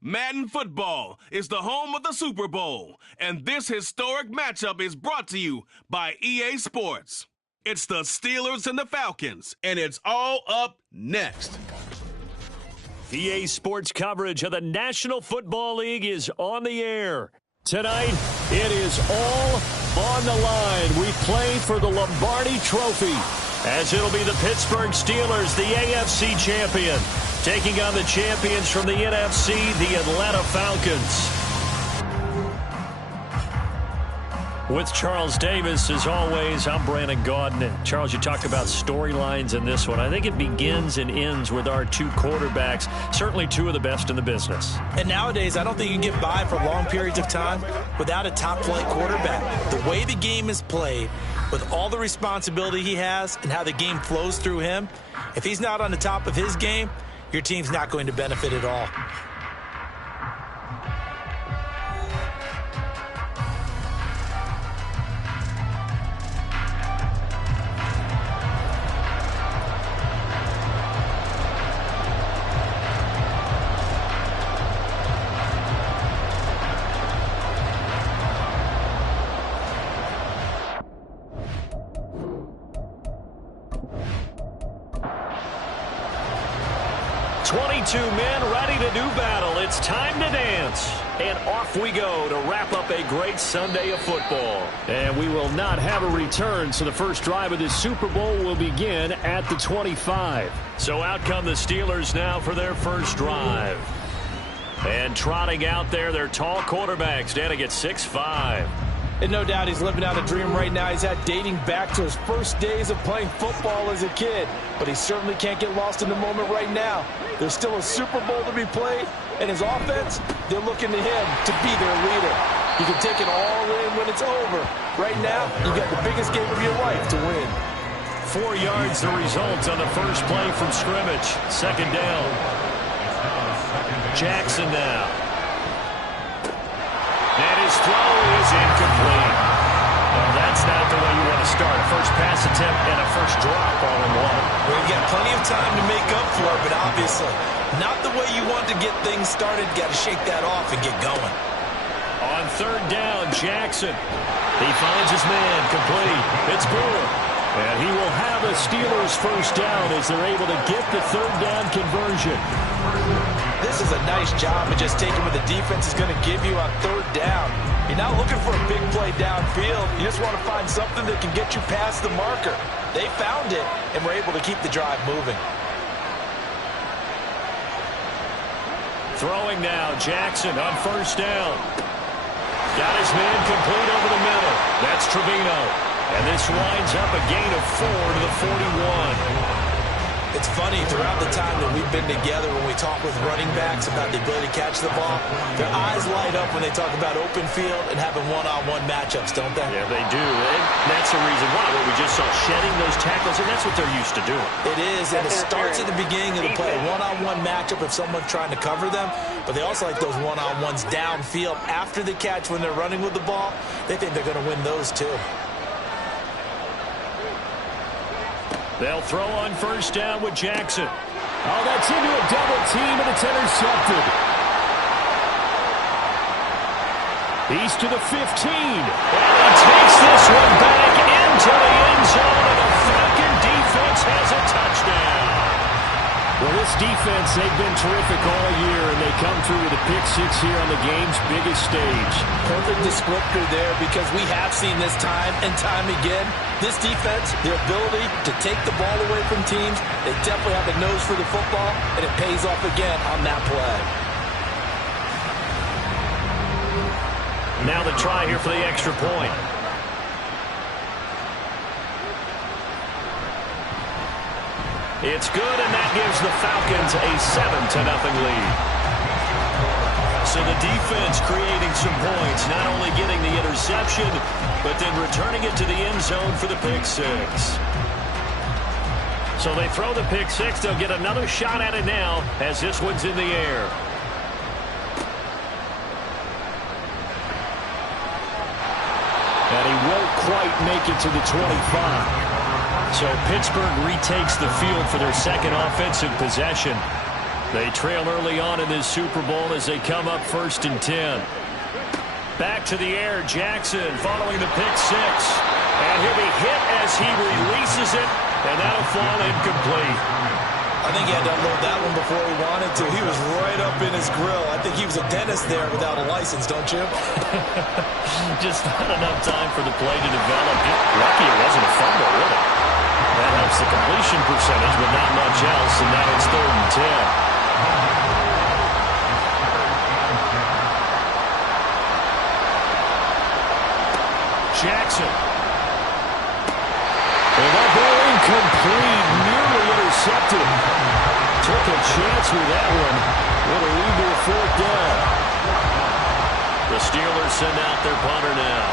Madden Football is the home of the Super Bowl, and this historic matchup is brought to you by EA Sports. It's the Steelers and the Falcons, and it's all up next. EA Sports coverage of the National Football League is on the air. Tonight, it is all on the line. We play for the Lombardi Trophy, as it'll be the Pittsburgh Steelers, the AFC champion, taking on the champions from the NFC, the Atlanta Falcons. With Charles Davis, as always, I'm Brandon Gaudin. Charles, you talked about storylines in this one. I think it begins and ends with our two quarterbacks, certainly two of the best in the business. And nowadays, I don't think you can get by for long periods of time without a top-flight quarterback. The way the game is played, with all the responsibility he has and how the game flows through him, if he's not on the top of his game, your team's not going to benefit at all. Men ready to do battle. It's time to dance. And off we go to wrap up a great Sunday of football. And we will not have a return, so the first drive of this Super Bowl will begin at the 25. So out come the Steelers now for their first drive. And trotting out there, their tall quarterback standing at 6'5". And no doubt he's living out a dream right now. He's had dating back to his first days of playing football as a kid. But he certainly can't get lost in the moment right now. There's still a Super Bowl to be played, and his offense, they're looking to him to be their leader. He can take it all in when it's over. Right now, you got the biggest game of your life to win. 4 yards the result on the first play from scrimmage. Second down. Jackson now. And his throw is incomplete. Well, that's not the way you want to start. A first pass attempt and a first drop all in one. Well, you've got plenty of time to make up for it, but obviously not the way you want to get things started. Got to shake that off and get going. On third down, Jackson. He finds his man, complete. It's good. And he will have a Steelers first down as they're able to get the third down conversion. This is a nice job of just taking what the defense is going to give you on third down. You're not looking for a big play downfield. You just want to find something that can get you past the marker. They found it and were able to keep the drive moving. Throwing now, Jackson on first down. Got his man complete over the middle. That's Trevino. And this winds up a gain of 4 to the 41. It's funny, throughout the time that we've been together, when we talk with running backs about the ability to catch the ball, their eyes light up when they talk about open field and having one-on-one matchups, don't they? Yeah, they do. And that's the reason why. What we just saw, shedding those tackles, and that's what they're used to doing. It is, and it starts at the beginning of the play. A one-on-one matchup if someone's trying to cover them, but they also like those one-on-ones downfield after the catch when they're running with the ball. They think they're going to win those too. They'll throw on first down with Jackson. Oh, that's into a double team, and it's intercepted. He's to the 15. And he takes this one back into the end zone, and the Falcon defense has a touchdown. Well, this defense, they've been terrific all year, and they come through with a pick six here on the game's biggest stage. Perfect descriptor there, because we have seen this time and time again. This defense, their ability to take the ball away from teams, they definitely have a nose for the football, and it pays off again on that play. Now the try here for the extra point. It's good, and that gives the Falcons a 7-0 lead. So the defense creating some points, not only getting the interception, but then returning it to the end zone for the pick six. So they throw the pick six. They'll get another shot at it now as this one's in the air. And he won't quite make it to the 25. So Pittsburgh retakes the field for their second offensive possession. They trail early on in this Super Bowl as they come up 1st and 10. Back to the air, Jackson following the pick six. And he'll be hit as he releases it, and that'll fall incomplete. I think he had to unload that one before he wanted to. He was right up in his grill. I think he was a dentist there without a license, don't you? Just not enough time for the play to develop. Lucky it wasn't a fumble, really. That helps the completion percentage, but not much else, and now it's 3rd and 10. Jackson. And that ball incomplete, nearly intercepted. Took a chance with that one. It'll lead to a 4th down. The Steelers send out their punter now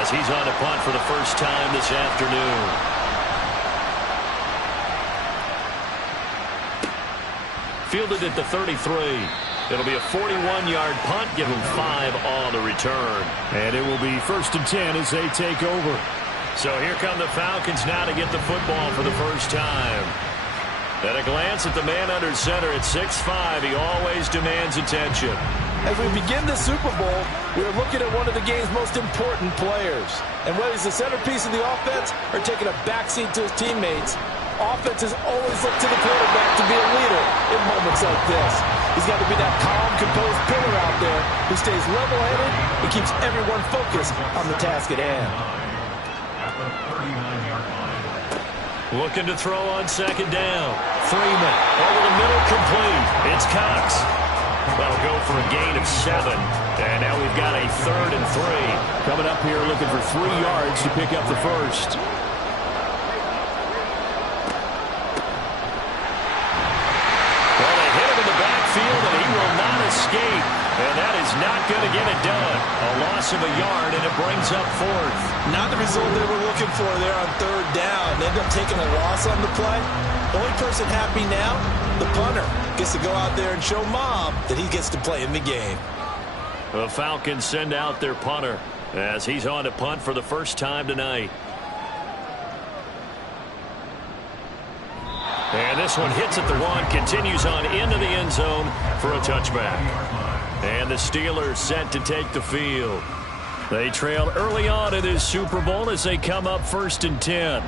as he's on to punt for the first time this afternoon. Fielded at the 33. It'll be a 41-yard punt, give him 5 on the return. And it will be 1st and 10 as they take over. So here come the Falcons now to get the football for the first time. At a glance at the man under center at 6'5", he always demands attention. As we begin the Super Bowl, we're looking at one of the game's most important players. And whether he's the centerpiece of the offense or taking a backseat to his teammates, offenses always look to the quarterback to be a leader in moments like this. He's got to be that calm, composed pillar out there who stays level-headed and keeps everyone focused on the task at hand. Looking to throw on 2nd down. Freeman over the middle, complete. It's Cox. That'll go for a gain of 7. And now we've got a 3rd and 3. Coming up here looking for 3 yards to pick up the first. And he will not escape. And that is not going to get it done. A loss of a yard, and it brings up 4th. Not the result they were looking for there on 3rd down. They ended up taking a loss on the play. The only person happy now, the punter, gets to go out there and show Mom that he gets to play in the game. The Falcons send out their punter as he's on to punt for the first time tonight. And this one hits at the 1, continues on into the end zone for a touchback. And the Steelers set to take the field. They trail early on in this Super Bowl as they come up 1st and 10.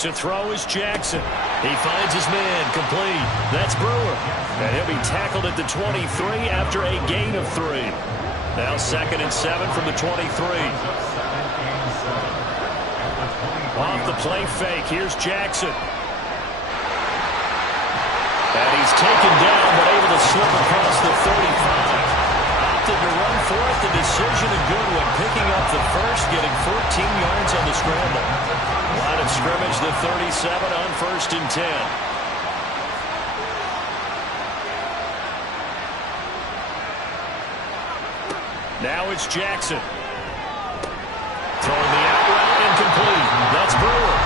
To throw is Jackson. He finds his man, complete. That's Brewer. And he'll be tackled at the 23 after a gain of 3. Now 2nd and 7 from the 23. Off the play fake, here's Jackson. And he's taken down, but able to slip across the 35. Opted to run for it, the decision a good one. Picking up the first, getting 14 yards on the scramble. Line of scrimmage, the 37 on 1st and 10. Now it's Jackson. Throwing the out route, incomplete. That's Brewer.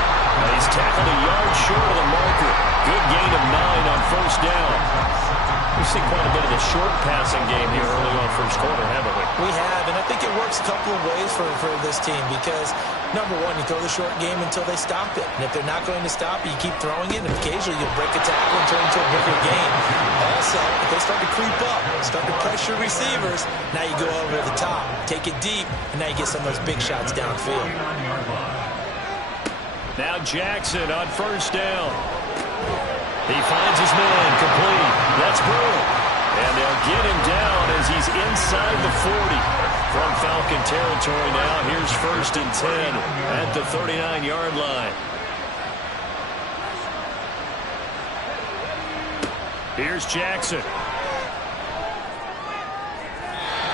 And he's tackled a yard short of the marker. Good gain of 9 on 1st down. We've seen quite a bit of the short passing game here early on 1st quarter, haven't we? We have, and I think it works a couple of ways for this team because, number one, you throw the short game until they stop it. And if they're not going to stop it, you keep throwing it, and occasionally you'll break a tackle and turn it into a bigger game. Also, if they start to creep up, start to pressure receivers, now you go over the top, take it deep, and now you get some of those big shots downfield. Now Jackson on 1st down. He finds his man, complete. That's Brewer. And they'll get him down as he's inside the 40. From Falcon territory now, here's 1st and 10 at the 39-yard line. Here's Jackson.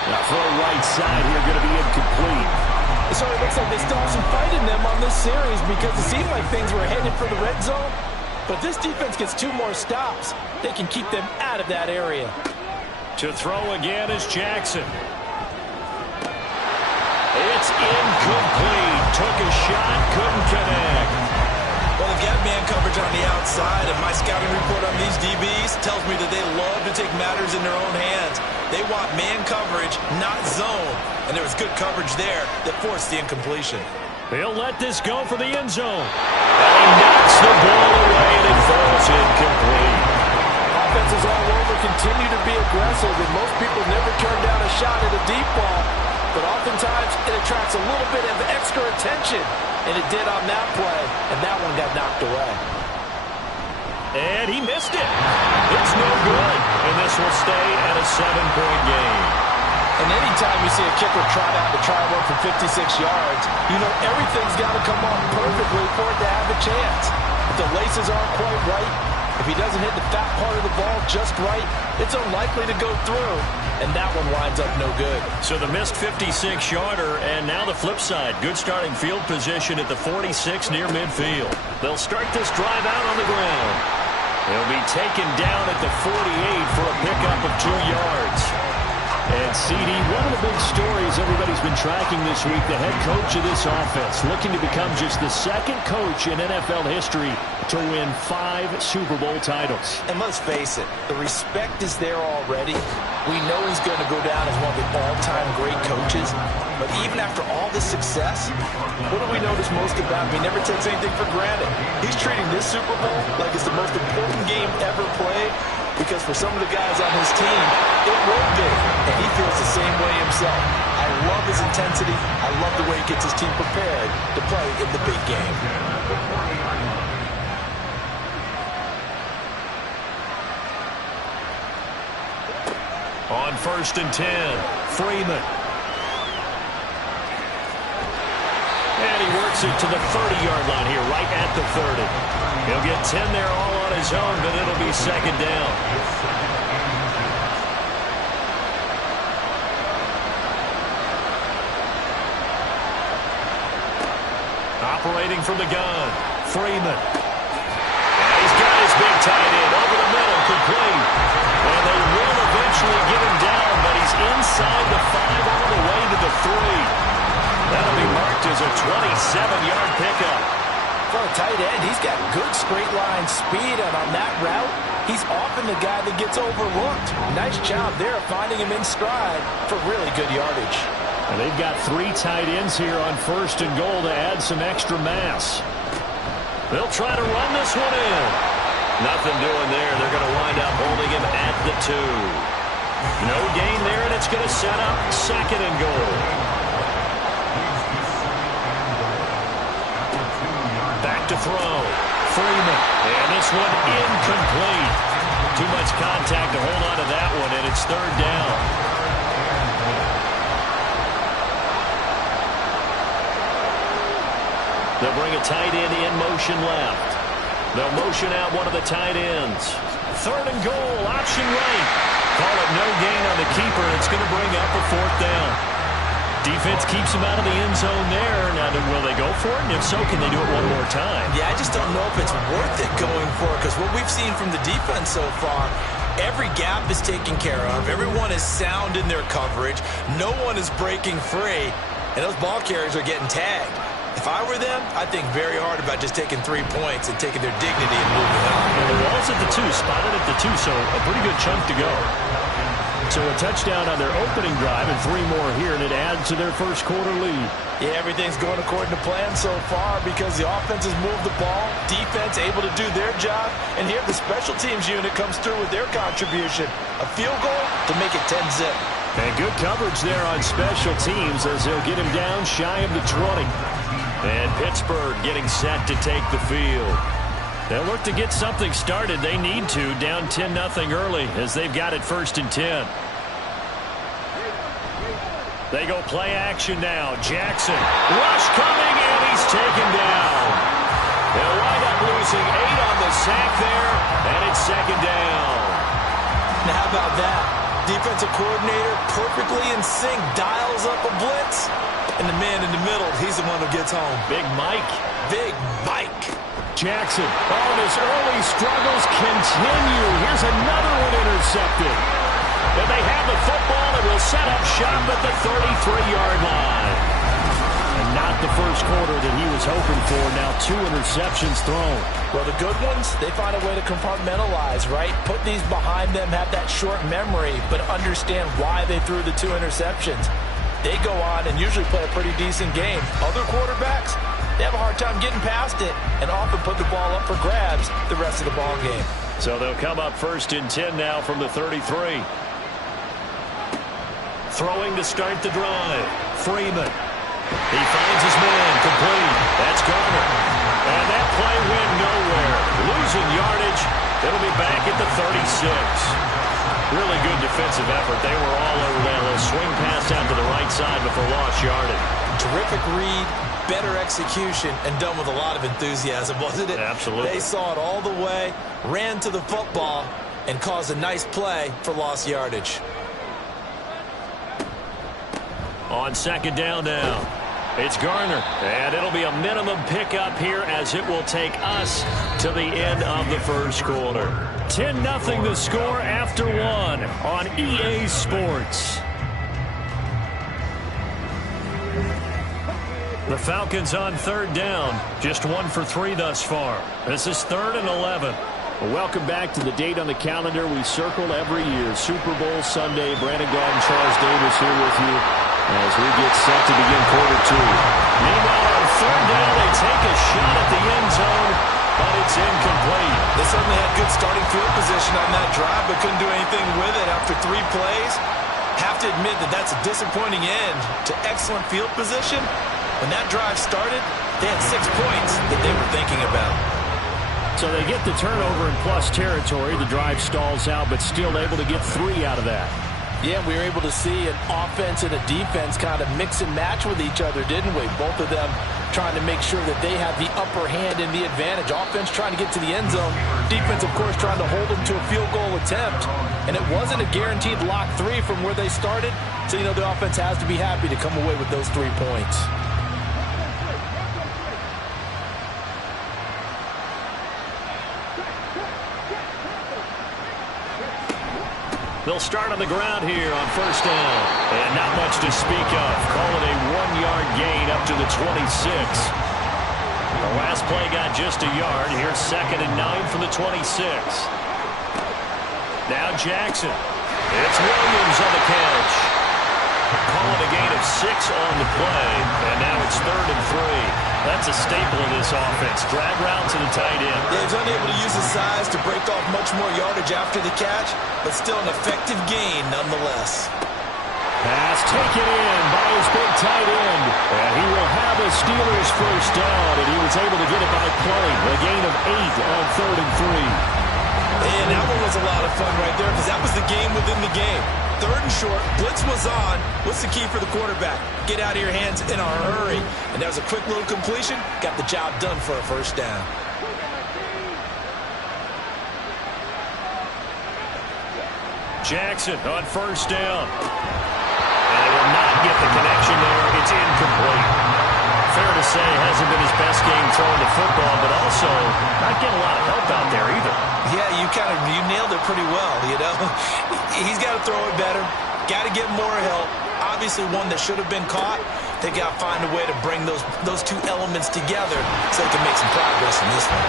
Now throw right side here, going to be incomplete. So it looks like they still have some fight in them on this series because it seemed like things were headed for the red zone. But this defense gets 2 more stops. They can keep them out of that area. To throw again is Jackson. It's incomplete. Took a shot, couldn't connect. Well, they've got man coverage on the outside, and my scouting report on these DBs tells me that they love to take matters in their own hands. They want man coverage, not zone. And there was good coverage there that forced the incompletion. He'll let this go for the end zone. And he knocks the ball away, and it falls incomplete. Offenses all over continue to be aggressive, and most people never turn down a shot at a deep ball. But oftentimes, it attracts a little bit of extra attention. And it did on that play, and that one got knocked away. And he missed it. It's no good. And this will stay at a 7-point game. And anytime you see a kicker trot out to try one for 56 yards, you know everything's got to come off perfectly for it to have a chance. If the laces aren't quite right, if he doesn't hit the fat part of the ball just right, it's unlikely to go through. And that one winds up no good. So the missed 56-yarder, and now the flip side. Good starting field position at the 46 near midfield. They'll start this drive out on the ground. They'll be taken down at the 48 for a pickup of 2 yards. And CD, one of the big stories everybody's been tracking this week, the head coach of this offense, looking to become just the second coach in NFL history to win 5 Super Bowl titles. And let's face it, the respect is there already. We know he's going to go down as one of the all-time great coaches. But even after all this success, what do we notice most about him? He never takes anything for granted. He's treating this Super Bowl like it's the most important game ever played. Because for some of the guys on his team, it will be. And he feels the same way himself. I love his intensity. I love the way he gets his team prepared to play in the big game. On 1st and 10, Freeman. And he works it to the 30-yard line here, right at the 30. He'll get 10 there all on his own, but it'll be 2nd down. Operating from the gun, Freeman. And he's got his big tight end over the middle, complete. And they will eventually get him down, but he's inside the 5 all the way to the 3. That'll be marked as a 27-yard pickup. For a tight end, he's got good straight-line speed, and on that route, he's often the guy that gets overlooked. Nice job there finding him in stride for really good yardage. And they've got 3 tight ends here on 1st and goal to add some extra mass. They'll try to run this one in. Nothing doing there. They're going to wind up holding him at the 2. No gain there, and it's going to set up 2nd and goal. Back to throw. Freeman. And this one incomplete. Too much contact to hold on to that one, and it's 3rd down. They'll bring a tight end in motion left. They'll motion out one of the tight ends. 3rd and goal, option right. Call it no gain on the keeper, and it's going to bring up a 4th down. Defense keeps him out of the end zone there. Now, will they go for it? And if so, can they do it one more time? Yeah, I just don't know if it's worth it going for it, because what we've seen from the defense so far, every gap is taken care of. Everyone is sound in their coverage. No one is breaking free, and those ball carriers are getting tagged. If I were them, I'd think very hard about just taking 3 points and taking their dignity and moving on. And the ball's at the 2, spotted at the 2, so a pretty good chunk to go. So a touchdown on their opening drive and 3 more here, and it adds to their first quarter lead. Yeah, everything's going according to plan so far because the offense has moved the ball, defense able to do their job, and here the special teams unit comes through with their contribution. A field goal to make it 10-zip. And good coverage there on special teams as they'll get him down shy of the 20. And Pittsburgh getting set to take the field. They'll look to get something started. They need to, down 10-0 early as they've got it 1st and 10. They go play action now. Jackson. Rush coming, and he's taken down. They'll wind up losing 8 on the sack there, and it's 2nd down. Now how about that? Defensive coordinator perfectly in sync, dials up a blitz, and the man in the middle, he's the one who gets home. Big Mike. Big Mike. Jackson. Oh, his early struggles continue. Here's another one intercepted. And they have the football and will set up shop at the 33-yard line. And not the first quarter that he was hoping for. Now 2 interceptions thrown. Well, the good ones, they find a way to compartmentalize, right? Put these behind them, have that short memory, but understand why they threw the 2 interceptions. They go on and usually play a pretty decent game. Other quarterbacks, they have a hard time getting past it and often put the ball up for grabs the rest of the ball game. So they'll come up 1st and 10 now from the 33. Throwing to start the drive. Freeman. He finds his man complete. That's Garner. And that play went nowhere. Losing yardage. It'll be back at the 36. Really good defensive effort. They were all over that little swing pass out to the right side before lost yardage. Terrific read, better execution, and done with a lot of enthusiasm, wasn't it? Absolutely. They saw it all the way, ran to the football, and caused a nice play for lost yardage. On 2nd down now, it's Garner. And it'll be a minimum pickup here as it will take us to the end of the first quarter. 10-0 the score after 1 on EA Sports. The Falcons on 3rd down. Just 1 for 3 thus far. This is 3rd and 11. Well, welcome back to the date on the calendar we circle every year. Super Bowl Sunday. Brandon Gaudin, Charles Davis here with you as we get set to begin quarter 2. Meanwhile, on 3rd down, they take a shot at the end zone, but it's incomplete. They certainly had good starting field position on that drive, but couldn't do anything with it after 3 plays. Have to admit that that's a disappointing end to excellent field position. When that drive started, they had 6 points that they were thinking about. So they get the turnover in plus territory. The drive stalls out, but still able to get 3 out of that. Yeah, we were able to see an offense and a defense kind of mix and match with each other, didn't we? Both of them trying to make sure that they have the upper hand and the advantage. Offense trying to get to the end zone. Defense, of course, trying to hold them to a field goal attempt. And it wasn't a guaranteed lock 3 from where they started. So, you know, the offense has to be happy to come away with those 3 points. They'll start on the ground here on 1st down. And not much to speak of. Call it a 1-yard gain up to the 26. The last play got just a yard. Here's 2nd and 9 from the 26. Now Jackson. It's Williams on the catch. Call it a gain of 6 on the play. And now it's 3rd and 3. That's a staple of this offense. Drag route to the tight end. Yeah, he's unable to use his size to break off much more yardage after the catch, but still an effective gain nonetheless. Pass taken in by his big tight end. And he will have a Steelers first down, and he was able to get it by play. A gain of 8 on 3rd and 3. And that one was a lot of fun right there because that was the game within the game. 3rd and short, blitz was on. What's the key for the quarterback? Get out of your hands in a hurry. And that was a quick little completion. Got the job done for a first down. Jackson on 1st down. And they will not get the connection there. It's incomplete. Fair to say, hasn't been his best game throwing the football, but also not getting a lot of help out there either. Yeah, you nailed it pretty well, you know. He's got to throw it better. Got to get more help. Obviously one that should have been caught. They got to find a way to bring those 2 elements together so they can make some progress in this one.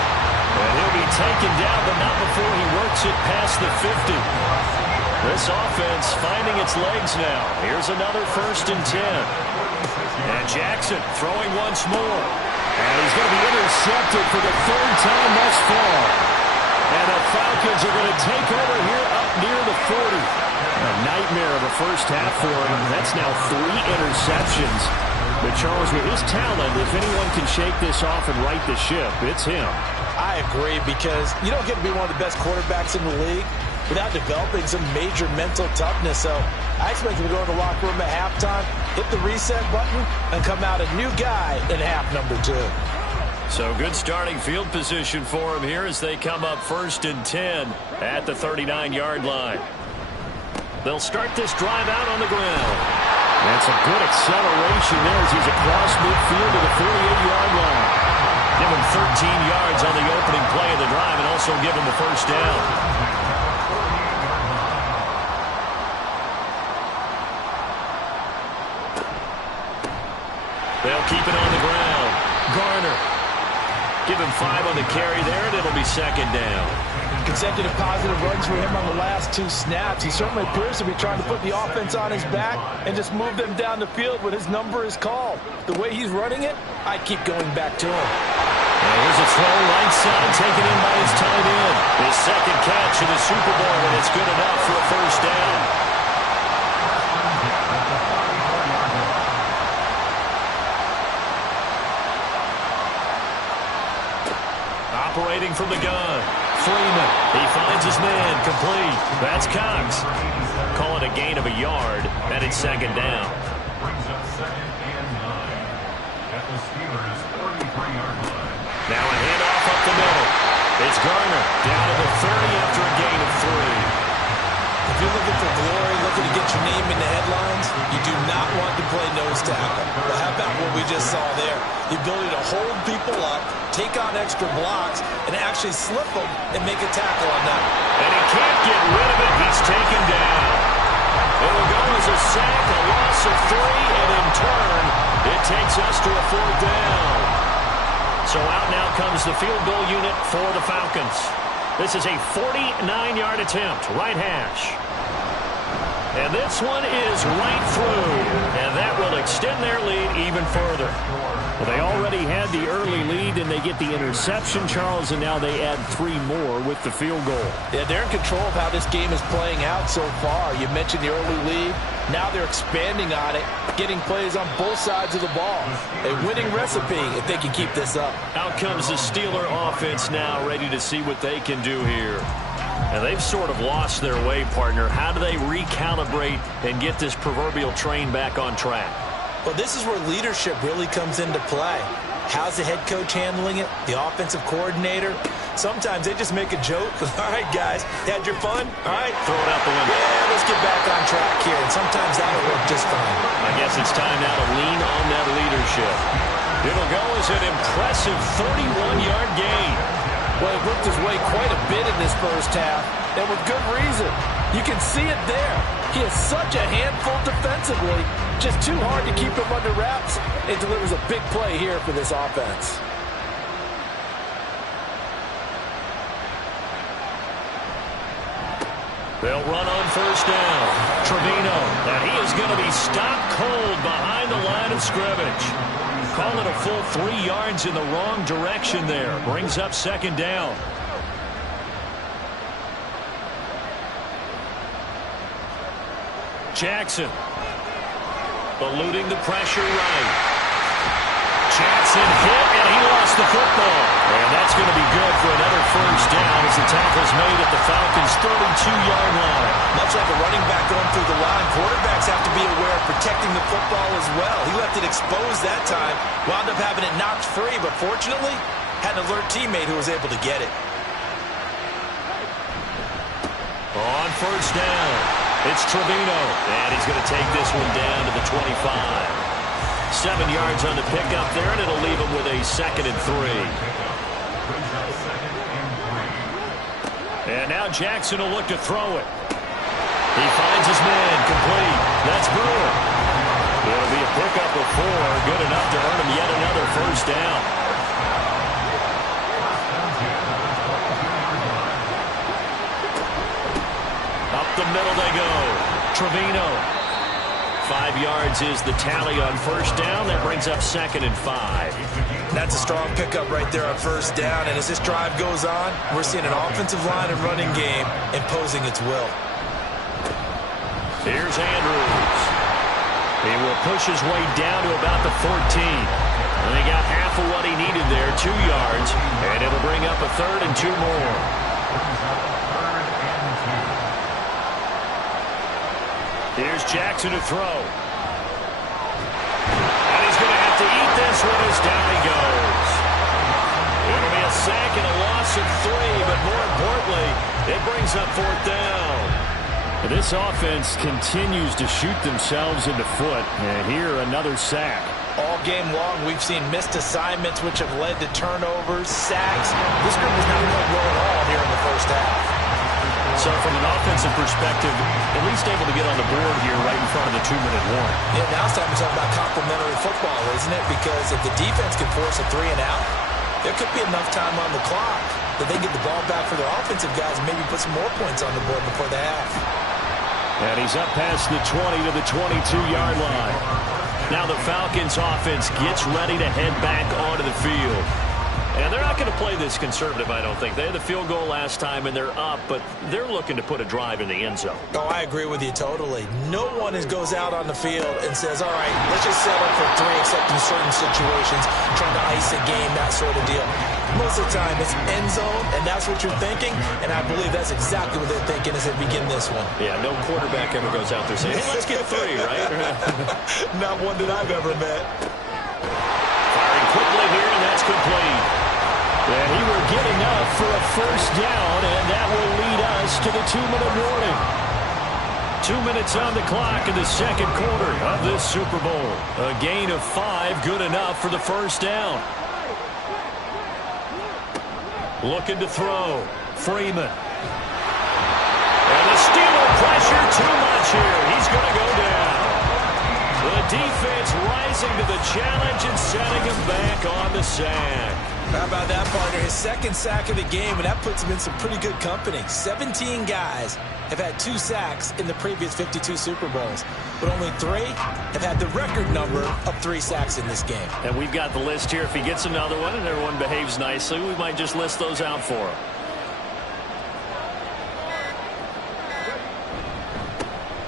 And he'll be taken down, but not before he works it past the 50. This offense finding its legs now. Here's another 1st and 10. And Jackson throwing once more. And he's going to be intercepted for the 3rd time thus far. And the Falcons are going to take over here up near the 40. A nightmare of a first half for him. That's now 3 interceptions. But Charles, with his talent, if anyone can shake this off and right the ship, it's him. I agree, because you don't get to be one of the best quarterbacks in the league without developing some major mental toughness. So I expect him to go in the locker room at halftime, hit the reset button, and come out a new guy in half number 2. So good starting field position for him here as they come up 1st and 10 at the 39-yard line. They'll start this drive out on the ground. That's a good acceleration there as he's across midfield to the 48-yard line. Give him 13 yards on the opening play of the drive and also give him the first down. They'll keep it on the ground. Garner. Give him 5 on the carry there, and it'll be second down. Consecutive positive runs for him on the last 2 snaps. He certainly appears to be trying to put the offense on his back and just move them down the field when his number is called. The way he's running it, I'd keep going back to him. And here's a throw right side taken in by his tight end. His second catch in the Super Bowl, and it's good enough for a first down. Operating from the gun. Freeman. He finds his man. Complete. That's Cox. Call it a gain of a yard, and it's second down. Now a handoff up the middle. It's Garner down to the 30 after a gain of 3. If you're looking for glory, looking to get your name in the headlines, you do not want to play nose tackle. But how about what we just saw there? The ability to hold people up, take on extra blocks, and actually slip them and make a tackle on that. And he can't get rid of it. He's taken down. It'll go as a sack, a loss of 3, and in turn, it takes us to a 4th down. So out now comes the field goal unit for the Falcons. This is a 49-yard attempt, right hash. And this one is right through, and that will extend their lead even further. Well, they already had the early lead, and they get the interception, Charles, and now they add 3 more with the field goal. Yeah, they're in control of how this game is playing out so far. You mentioned the early lead. Now they're expanding on it, getting plays on both sides of the ball. A winning recipe if they can keep this up. Out comes the Steeler offense now, ready to see what they can do here. And they've sort of lost their way, partner. How do they recalibrate and get this proverbial train back on track? Well, this is where leadership really comes into play. How's the head coach handling it? The offensive coordinator? Sometimes they just make a joke. All right, guys, had your fun? All right. Throw it out the window. Yeah, let's get back on track here. And sometimes that'll work just fine. I guess it's time now to lean on that leadership. It'll go as an impressive 31-yard gain. Well, it worked his way quite a bit in this first half, and with good reason. You can see it there. He is such a handful defensively. Just too hard to keep him under wraps. It delivers a big play here for this offense. They'll run on first down. Trevino, and he is going to be stopped cold behind the line of scrimmage. Call it a full 3 yards in the wrong direction there. Brings up second down. Jackson. Eluding the pressure right. Jackson hit, and he lost the football. And that's going to be good for another first down as the tackle's made at the Falcons' 32-yard line. Much like a running back going through the line, quarterbacks have to be aware of protecting the football as well. He left it exposed that time, wound up having it knocked free, but fortunately, had an alert teammate who was able to get it. On first down, it's Trevino, and he's going to take this one down to the 25. 7 yards on the pickup there, and it'll leave him with a 2nd and 3. And now Jackson will look to throw it. He finds his man, complete. That's Brewer. It'll be a pickup of 4, good enough to earn him yet another first down. Up the middle they go. Trevino. 5 yards is the tally on first down. That brings up 2nd and 5. That's a strong pickup right there on first down. And as this drive goes on, we're seeing an offensive line and running game imposing its will. Here's Andrews. He will push his way down to about the 14. And they got half of what he needed there, 2 yards. And it'll bring up a 3rd and 2 more. Here's Jackson to throw. And he's going to have to eat this one as down he goes. It'll be a sack and a loss of 3, but more importantly, it brings up 4th down. This offense continues to shoot themselves in the foot. And here, another sack. All game long, we've seen missed assignments, which have led to turnovers, sacks. This group has not played well at all here in the first half. So from an offensive perspective, at least able to get on the board here right in front of the 2-minute warning. Yeah, now it's time to talk about complementary football, isn't it? Because if the defense can force a 3 and out, there could be enough time on the clock that they get the ball back for their offensive guys and maybe put some more points on the board before the half. And he's up past the 20 to the 22-yard line. Now the Falcons offense gets ready to head back onto the field. And they're not going to play this conservative, I don't think. They had the field goal last time, and they're up, but they're looking to put a drive in the end zone. Oh, I agree with you totally. No one goes out on the field and says, all right, let's just settle for 3, except in certain situations, trying to ice a game, that sort of deal. Most of the time, it's end zone, and that's what you're thinking, and I believe that's exactly what they're thinking as they begin this one. Yeah, no quarterback ever goes out there saying, hey, let's get 3, right? Not one that I've ever met. Firing quickly here, and that's complete. And he will get enough for a first down, and that will lead us to the 2-minute warning. 2 minutes on the clock in the second quarter of this Super Bowl. A gain of 5, good enough for the first down. Looking to throw. Freeman. And the Steeler pressure too much here. He's going to go down. The defense rising to the challenge and setting him back on the sack. How about that, partner? His second sack of the game, and that puts him in some pretty good company. 17 guys have had 2 sacks in the previous 52 Super Bowls, but only 3 have had the record number of 3 sacks in this game. And we've got the list here. If he gets another one and everyone behaves nicely, we might just list those out for him.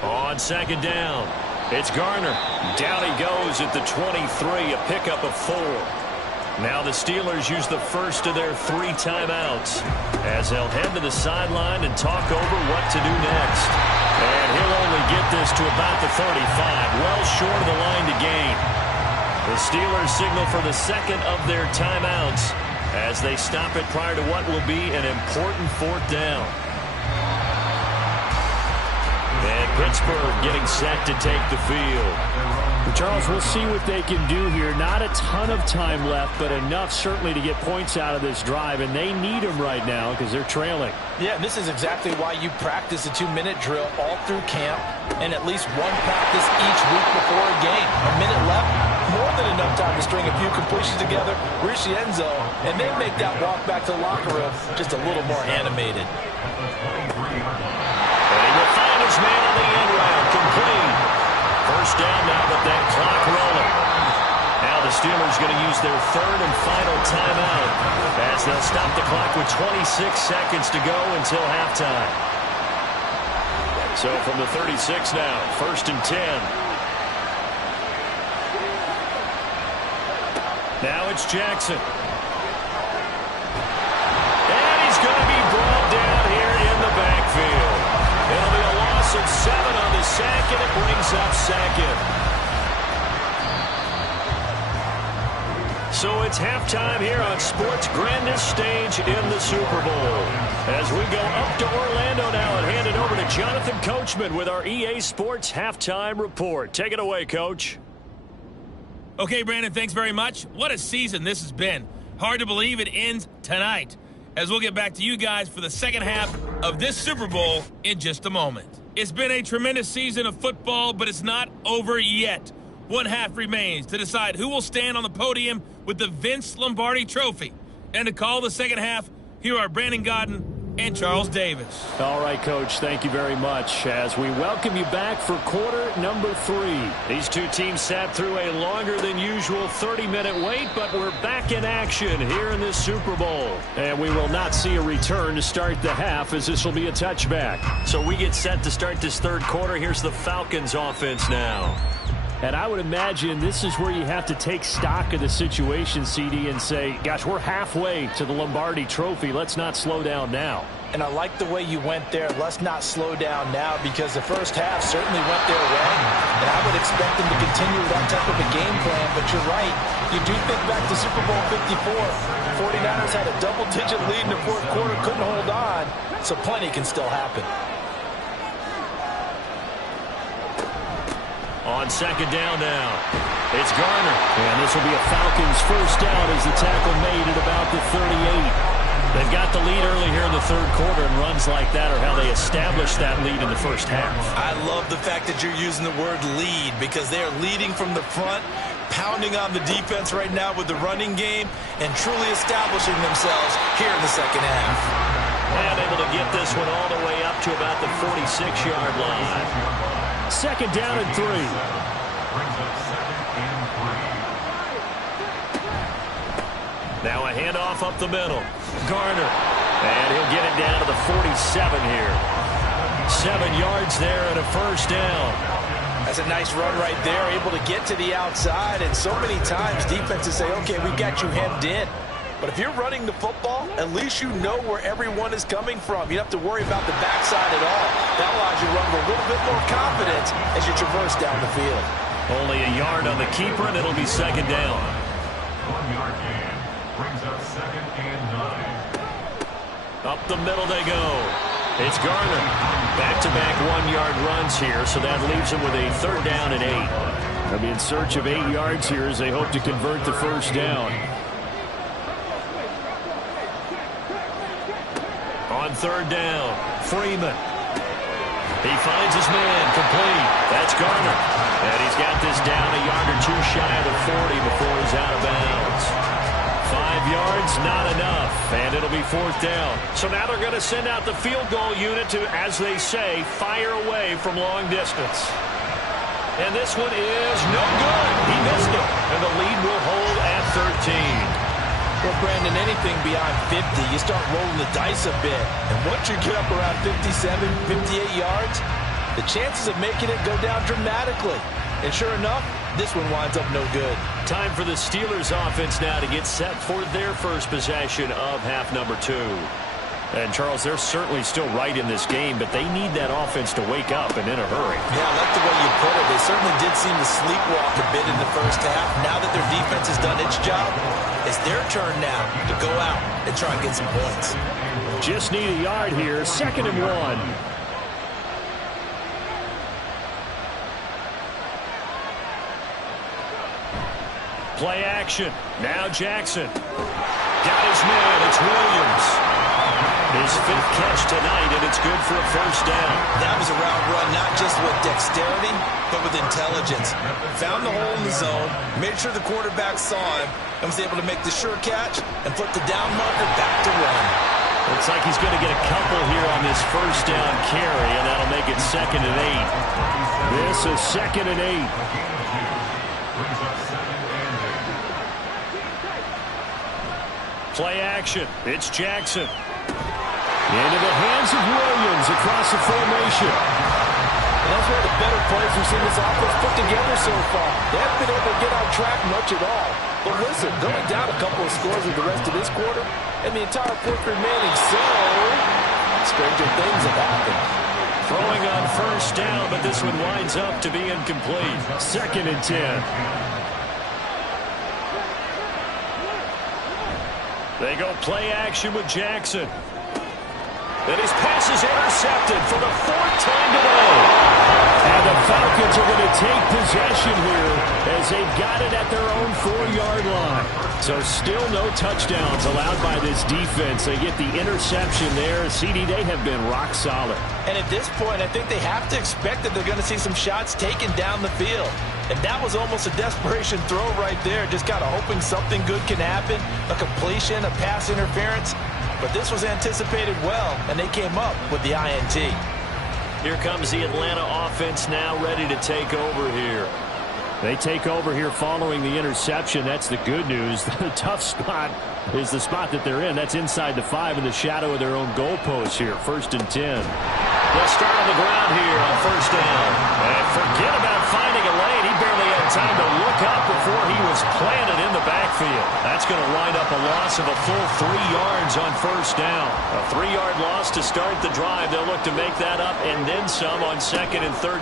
On second down, it's Garner. Down he goes at the 23, a pickup of 4. Now the Steelers use the first of their 3 timeouts as they'll head to the sideline and talk over what to do next. And he'll only get this to about the 35, well short of the line to gain. The Steelers signal for the second of their timeouts as they stop it prior to what will be an important 4th down. And Pittsburgh getting set to take the field. Charles, we'll see what they can do here. Not a ton of time left, but enough certainly to get points out of this drive, and they need them right now because they're trailing. Yeah, this is exactly why you practice a 2-minute drill all through camp and at least one practice each week before a game. A minute left, more than enough time to string a few completions together, reach the end zone, and then make that walk back to the locker room just a little more animated. And he will find his man on the end round, complete. First down now with that clock rolling. Now the Steelers going to use their 3rd and final timeout as they'll stop the clock with 26 seconds to go until halftime. So from the 36 now, 1st and 10. Now it's Jackson. And he's going to be brought down here in the backfield. It'll be a loss of 7 on the sack, and it brings up 2nd. So it's halftime here on sports' grandest stage in the Super Bowl. As we go up to Orlando now and hand it over to Jonathan Coachman with our EA Sports Halftime Report. Take it away, Coach. Okay, Brandon, thanks very much. What a season this has been. Hard to believe it ends tonight, as we'll get back to you guys for the second half of this Super Bowl in just a moment. It's been a tremendous season of football, but it's not over yet. One half remains to decide who will stand on the podium with the Vince Lombardi Trophy. And to call the second half, here are Brandon Godden and Charles Davis. All right, Coach, thank you very much as we welcome you back for quarter number 3. These two teams sat through a longer than usual 30-minute wait, but we're back in action here in this Super Bowl. And we will not see a return to start the half as this will be a touchback. So we get set to start this 3rd quarter. Here's the Falcons offense now. And I would imagine this is where you have to take stock of the situation, CD, and say, gosh, we're halfway to the Lombardi Trophy. Let's not slow down now. And I like the way you went there. Let's not slow down now, because the first half certainly went their way. And I would expect them to continue with that type of a game plan. But you're right. You do think back to Super Bowl 54. 49ers had a double-digit lead in the 4th quarter, couldn't hold on. So plenty can still happen. On second down now, it's Garner. And this will be a Falcons first down as the tackle made at about the 38. They've got the lead early here in the third quarter, and runs like that are how they established that lead in the first half. I love the fact that you're using the word lead because they are leading from the front, pounding on the defense right now with the running game, and truly establishing themselves here in the second half. And able to get this one all the way up to about the 46-yard line. Second down and 3. Now a handoff up the middle. Garner. And he'll get it down to the 47 here. 7 yards there and a first down. That's a nice run right there, able to get to the outside. And so many times defenses say, okay, we got you hemmed in. But if you're running the football, at least you know where everyone is coming from. You don't have to worry about the backside at all. That allows you to run with a little bit more confidence as you traverse down the field. Only a yard on the keeper, and it'll be second down. 1-yard gain brings up 2nd and 9. Up the middle they go. It's Garner. Back-to-back 1-yard runs here, so that leaves him with a third down and 8. They'll be in search of 8 yards here as they hope to convert the first down. On third down, Freeman. He finds his man, complete. That's Garner. And he's got this down a yard or two shy of the 40 before he's out of bounds. 5 yards, not enough, and it'll be fourth down. So now they're going to send out the field goal unit to, as they say, fire away from long distance. And this one is no good. He missed it, and the lead will hold at 13. Well, Brandon, anything beyond 50, you start rolling the dice a bit. And once you get up around 57, 58 yards, the chances of making it go down dramatically. And sure enough, this one winds up no good. Time for the Steelers offense now to get set for their first possession of half number 2. And, Charles, they're certainly still right in this game, but they need that offense to wake up and in a hurry. Yeah, I like the way you put it. They certainly did seem to sleepwalk a bit in the first half. Now that their defense has done its job, it's their turn now to go out and try and get some points. Just need a yard here, 2nd and 1. Play action. Now Jackson. Got his man. It's Williams. His 5th catch tonight, and it's good for a first down. That was a route run, not just with dexterity, but with intelligence. Found the hole in the zone, made sure the quarterback saw him, and was able to make the sure catch and flip the down marker back to run. Looks like he's going to get a couple here on this first down carry, and that'll make it 2nd and 8. This is 2nd and 8. Play action. It's Jackson. Into the hands of Williams across the formation. And that's one of the better plays we've seen this offense put together so far. They haven't been able to get on track much at all. But listen, going down a couple of scores with the rest of this quarter, and the entire fourth remaining, so stranger things have happened. Throwing on first down, but this one winds up to be incomplete. 2nd and 10. They go play action with Jackson. And his pass is intercepted for the 4th time today. And the Falcons are going to take possession here as they've got it at their own 4-yard line. So still no touchdowns allowed by this defense. They get the interception there. CD, they have been rock solid. And at this point, I think they have to expect that they're going to see some shots taken down the field. And that was almost a desperation throw right there, just kind of hoping something good can happen, a completion, a pass interference. But this was anticipated well, and they came up with the INT. Here comes the Atlanta offense now ready to take over here. They take over here following the interception. That's the good news. The tough spot is the spot that they're in. That's inside the 5 in the shadow of their own goalpost here. 1st and 10. They'll start on the ground here on first down. And forget about finding a lane. He barely had time to look up before he was planted in the backfield. That's going to wind up a loss of a full 3 yards on first down. A 3-yard loss to start the drive. They'll look to make that up and then some on 2nd and 13.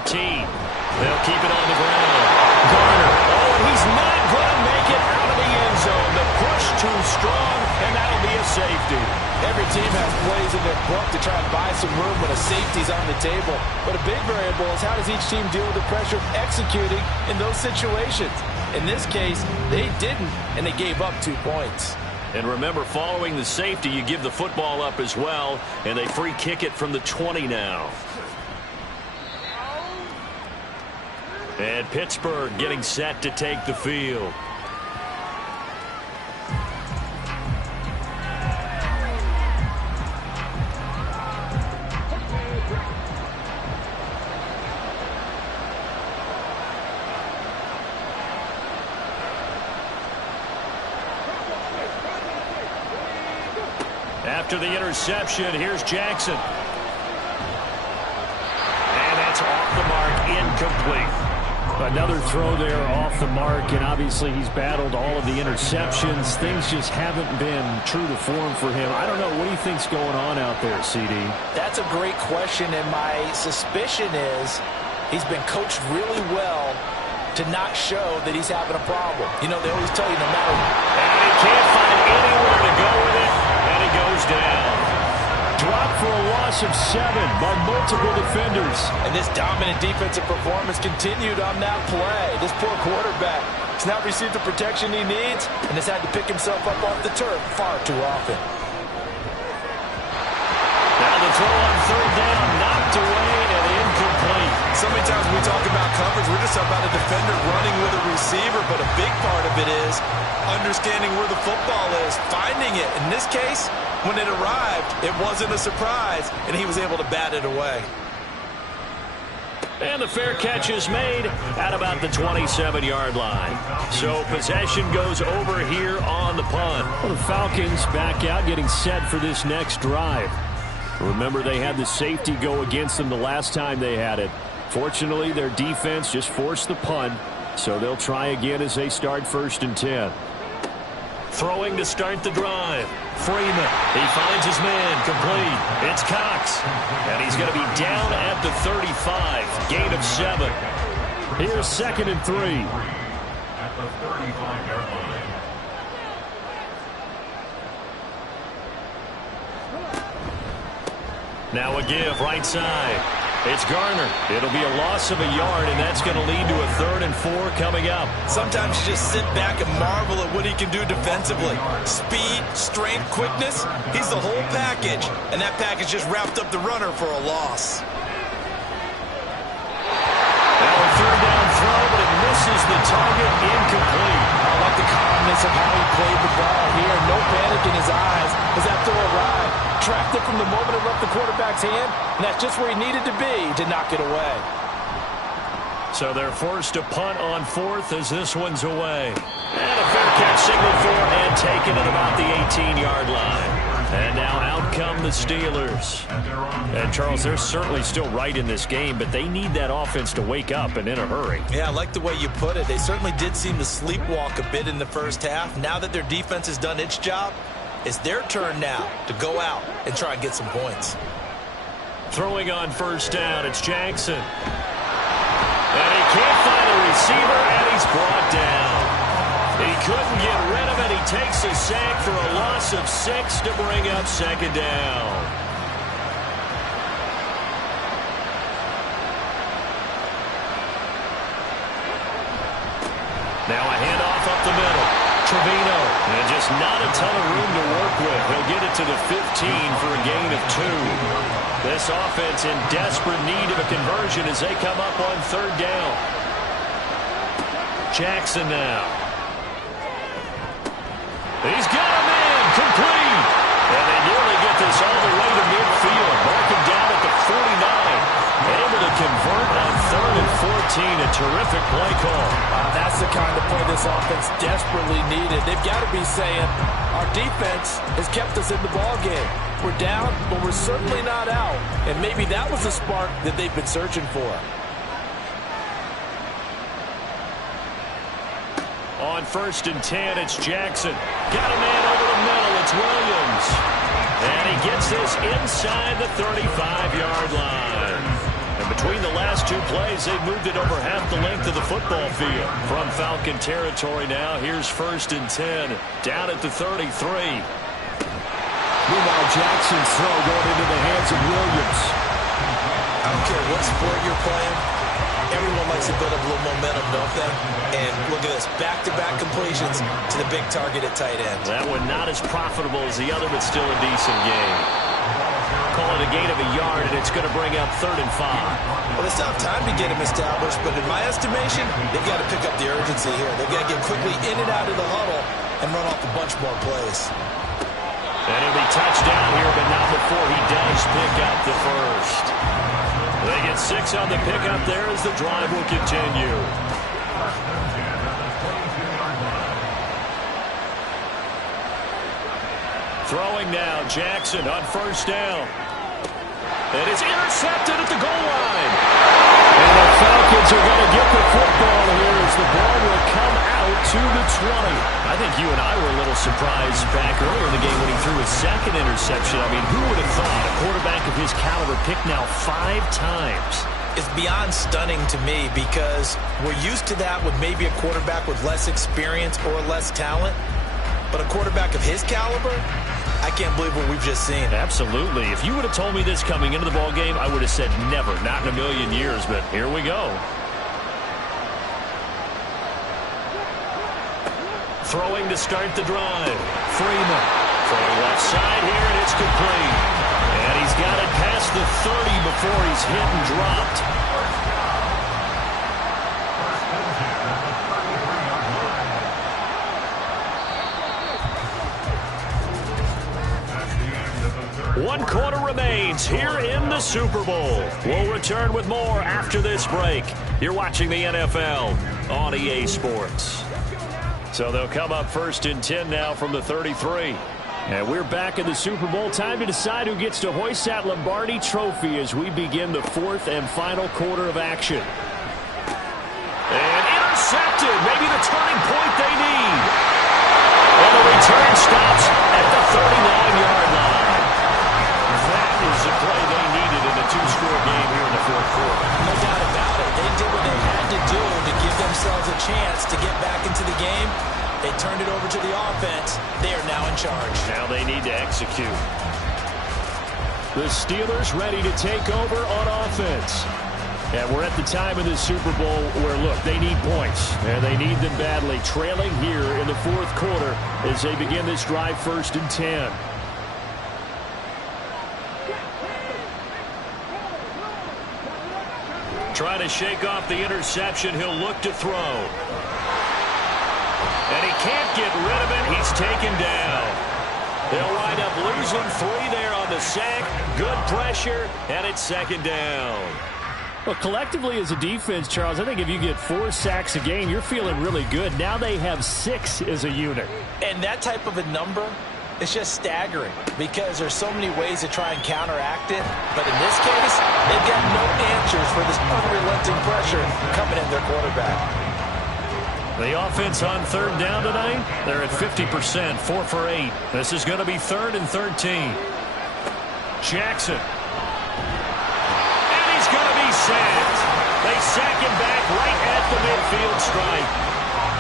They'll keep it on the ground. Garner. Oh, he's not going to make it out of the end zone. The push too strong, and that'll be a safety. Every team has plays in their book to try and buy some room when a safety's on the table. But a big variable is how does each team deal with the pressure of executing in those situations. In this case, they didn't, and they gave up 2 points. And remember, following the safety, you give the football up as well, and they free kick it from the 20 now. And Pittsburgh getting set to take the field. After the interception, here's Jackson. And that's off the mark, incomplete. Another throw there off the mark, and obviously he's battled all of the interceptions. Things just haven't been true to form for him. I don't know. What do you think's going on out there, CD? That's a great question, and my suspicion is he's been coached really well to not show that he's having a problem. You know, they always tell you no matter. And he can't find anywhere to go with it, and he goes down. Dropped for a loss of 7 by multiple defenders. And this dominant defensive performance continued on that play. This poor quarterback has not received the protection he needs and has had to pick himself up off the turf far too often. Now the throw on third down, knocked away and incomplete. So many times when we talk about coverage, we're just talking about a defender running with a receiver, but a big part of it is understanding where the football is, finding it. In this case, when it arrived, it wasn't a surprise, and he was able to bat it away. And the fair catch is made at about the 27-yard line. So possession goes over here on the punt. Well, the Falcons back out, getting set for this next drive. Remember, they had the safety go against them the last time they had it. Fortunately, their defense just forced the punt, so they'll try again as they start 1st and 10. Throwing to start the drive. Freeman, he finds his man, complete. It's Cox, and he's going to be down at the 35. Gain of 7. Here's 2nd and 3. At the 35-yard line. Now a give, right side. It's Garner. It'll be a loss of a yard, and that's going to lead to a 3rd and 4 coming up. Sometimes you just sit back and marvel at what he can do defensively. Speed, strength, quickness, he's the whole package. And that package just wrapped up the runner for a loss. Now a 3rd down throw, but it misses the target, incomplete. I like the calmness of how he played the ball here. No panic in his eyes as that throw arrived. Tracked it from the moment it left the quarterback's hand, and that's just where he needed to be to knock it away. So they're forced to punt on 4th as this one's away. And a fair catch signaled for and taken at about the 18-yard line. And now out come the Steelers. And, Charles, they're certainly still right in this game, but they need that offense to wake up and in a hurry. Yeah, I like the way you put it. They certainly did seem to sleepwalk a bit in the first half. Now that their defense has done its job, it's their turn now to go out and try and get some points. Throwing on 1st down, it's Jackson. And he can't find a receiver, and he's brought down. He couldn't get rid of it. He takes a sack for a loss of 6 to bring up 2nd down. Now a handoff up the middle. Trevino, and just not a ton of room to work with. He'll get it to the 15 for a gain of 2. This offense in desperate need of a conversion as they come up on 3rd down. Jackson now. He's got a man, complete. And they nearly get this all the way to midfield. Mark him down at the 49. Able to convert on 3rd and 14. A terrific play call. That's the kind of play this offense desperately needed. They've got to be saying, our defense has kept us in the ballgame. We're down, but we're certainly not out. And maybe that was the spark that they've been searching for. On 1st and 10, it's Jackson. Got a man over the middle. It's Williams. And he gets this inside the 35-yard line. And between the last 2 plays, they've moved it over half the length of the football field. From Falcon territory now, here's 1st and 10. Down at the 33. Meanwhile, Jackson's throw going into the hands of Williams. I don't care what sport you're playing. Everyone likes to build up a little momentum, don't they? And look at this, back-to-back completions to the big target at tight end. That one not as profitable as the other, but still a decent gain. Call it a gain of a yard, and it's going to bring up 3rd and 5. Well, they still have time to get him established, but in my estimation, they've got to pick up the urgency here. They've got to get quickly in and out of the huddle and run off a bunch more plays. And he'll be touchdown here, but not before he does pick up the first. They get 6 on the pickup there as the drive will continue. Throwing now, Jackson on 1st down. And it's intercepted at the goal line. And the Falcons are going to get the football here as the ball will come out to the 20. I think you and I were a little surprised back earlier in the game when he threw his 2nd interception. I mean, who would have thought a quarterback of his caliber picked now 5 times? It's beyond stunning to me because we're used to that with maybe a quarterback with less experience or less talent. But a quarterback of his caliber, I can't believe what we've just seen. Absolutely. If you would have told me this coming into the ball game, I would have said never, not in a million years, but here we go. Throwing to start the drive. Freeman throwing left side here, and it's complete. And he's got it past the 30 before he's hit and dropped. One quarter remains here in the Super Bowl. We'll return with more after this break. You're watching the NFL on EA Sports. So they'll come up 1st and 10 now from the 33. And we're back in the Super Bowl. Time to decide who gets to hoist that Lombardi trophy as we begin the 4th and final quarter of action. And intercepted. Maybe the turning point they need. And the return stops at the 39-yard line. That is the play they needed in a 2-score game here in the 4th quarter. No doubt about it. They did what they had to do to give themselves a chance to get back into the game. They turned it over to the offense. They are now in charge. Now they need to execute. The Steelers ready to take over on offense. And we're at the time of the Super Bowl where, look, they need points. And they need them badly. Trailing here in the 4th quarter as they begin this drive 1st and 10. Trying to shake off the interception. He'll look to throw. And he can't get rid of it. He's taken down. They'll wind up losing 3 there on the sack. Good pressure, and it's 2nd down. Well, collectively as a defense, Charles, I think if you get 4 sacks a game, you're feeling really good. Now they have 6 as a unit. And that type of a number, it's just staggering because there's so many ways to try and counteract it. But in this case, they've got no answers for this unrelenting pressure coming at their quarterback. The offense on 3rd down tonight, they're at 50%, 4 for 8. This is going to be 3rd and 13. Jackson. And he's going to be sacked. They sack him back right at the midfield stripe.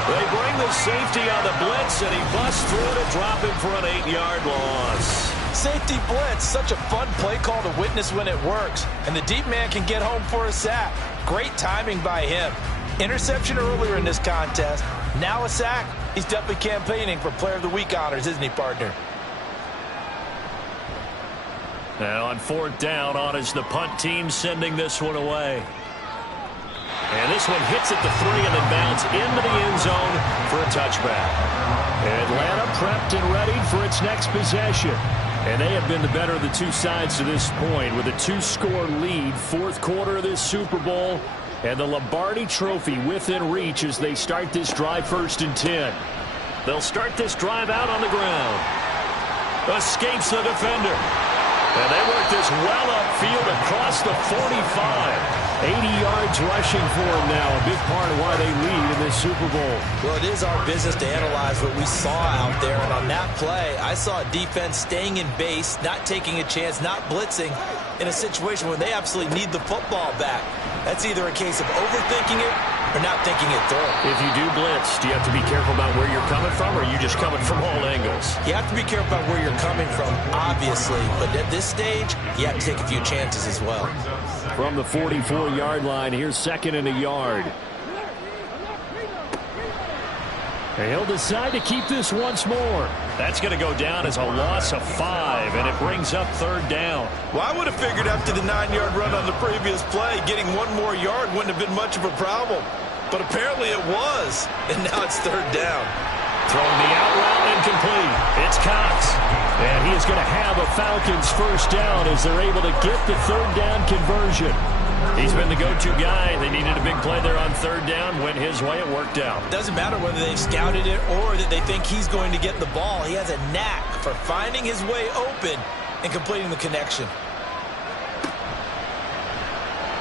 They bring the safety on the blitz, and he busts through to drop him for an 8-yard loss. Safety blitz, such a fun play call to witness when it works. And the deep man can get home for a sack. Great timing by him. Interception earlier in this contest. Now a sack. He's definitely campaigning for Player of the Week honors, isn't he, partner? Now on 4th down, on is the punt team sending this one away. And this one hits at the 3 and then bounds into the end zone for a touchback. Atlanta prepped and ready for its next possession. And they have been the better of the 2 sides to this point with a 2-score lead. 4th quarter of this Super Bowl. And the Lombardi trophy within reach as they start this drive 1st and 10. They'll start this drive out on the ground. Escapes the defender. And they work this well upfield across the 45. 80 yards rushing for him now. A big part of why they lead in this Super Bowl. Well, it is our business to analyze what we saw out there. And on that play, I saw a defense staying in base, not taking a chance, not blitzing in a situation where they absolutely need the football back. That's either a case of overthinking it or not thinking it through. If you do blitz, do you have to be careful about where you're coming from, or are you just coming from all angles? You have to be careful about where you're coming from, obviously. But at this stage, you have to take a few chances as well. From the 44-yard line, here's 2nd and a yard. And he'll decide to keep this once more. That's going to go down as a loss of 5, and it brings up 3rd down. Well, I would have figured after the 9-yard run on the previous play, getting 1 more yard wouldn't have been much of a problem. But apparently it was, and now it's 3rd down. Throwing the out route incomplete. It's Cox. And he is going to have a Falcons 1st down as they're able to get the 3rd down conversion. He's been the go-to guy. They needed a big play there on 3rd down. Went his way. It worked out. Doesn't matter whether they've scouted it or that they think he's going to get the ball. He has a knack for finding his way open and completing the connection.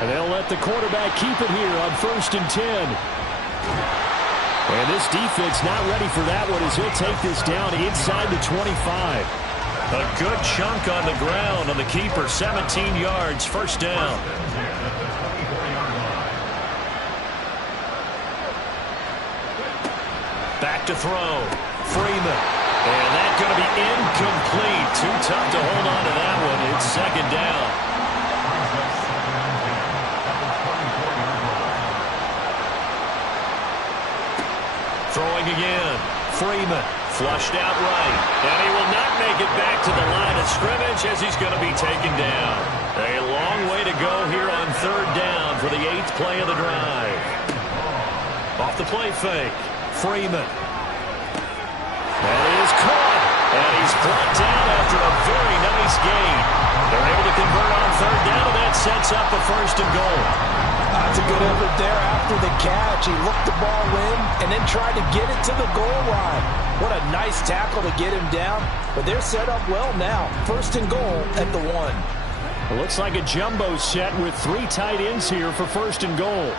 And they'll let the quarterback keep it here on 1st and 10. And this defense not ready for that one as he'll take this down inside the 25. A good chunk on the ground on the keeper. 17 yards. 1st down. Back to throw. Freeman. And that's going to be incomplete. Too tough to hold on to that one. It's 2nd down. Throwing again. Freeman. Flushed out right. And he will not make it back to the line of scrimmage as he's going to be taken down. A long way to go here on 3rd down for the 8th play of the drive. Off the play fake. Freeman. That is caught. And he's brought down after a very nice gain. They're able to convert on 3rd down, and that sets up a 1st and goal. That's a good effort there after the catch. He looked the ball in and then tried to get it to the goal line. What a nice tackle to get him down. But they're set up well now. 1st and goal at the 1. It looks like a jumbo set with 3 tight ends here for 1st and goal.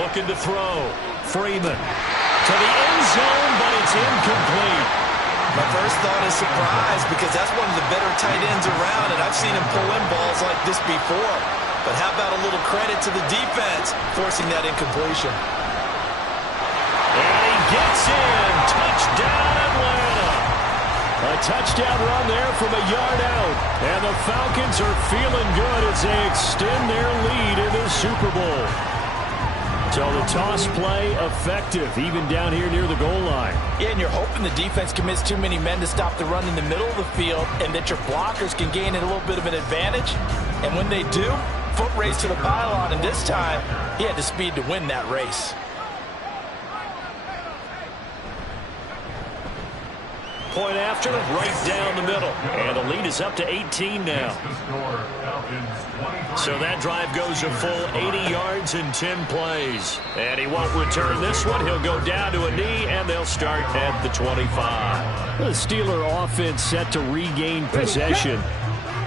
Looking to throw. Freeman to the end zone, but it's incomplete. My first thought is surprise because that's one of the better tight ends around, and I've seen him pull in balls like this before. But how about a little credit to the defense forcing that incompletion? And he gets in. Touchdown, Atlanta. A touchdown run there from a yard out. And the Falcons are feeling good as they extend their lead in the Super Bowl. So the toss play effective, even down here near the goal line. Yeah, and you're hoping the defense commits too many men to stop the run in the middle of the field and that your blockers can gain a little bit of an advantage. And when they do, foot race to the pylon, and this time, he had the speed to win that race. Point after, right down the middle. And the lead is up to 18 now. So that drive goes a full 80 yards in 10 plays. And he won't return this one. He'll go down to a knee, and they'll start at the 25. The Steeler offense set to regain possession.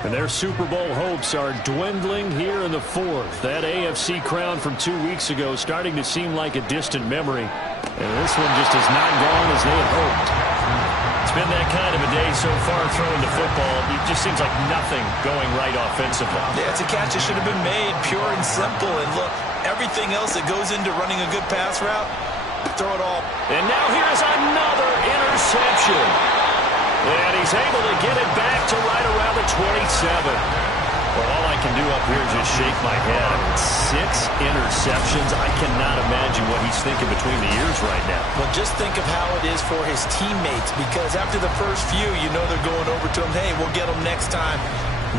And their Super Bowl hopes are dwindling here in the 4th. That AFC crown from 2 weeks ago starting to seem like a distant memory. And this one just has not gone as they had hoped. It's been that kind of a day so far throwing the football. It just seems like nothing going right offensively. Yeah, it's a catch that should have been made, pure and simple. And look, everything else that goes into running a good pass route, throw it all. And now here's another interception. And he's able to get it back to right around the 27. Well, all I can do up here is just shake my head. I mean, 6 interceptions. I cannot imagine what he's thinking between the ears right now. Well, just think of how it is for his teammates, because after the first few, you know they're going over to him, hey, we'll get them next time.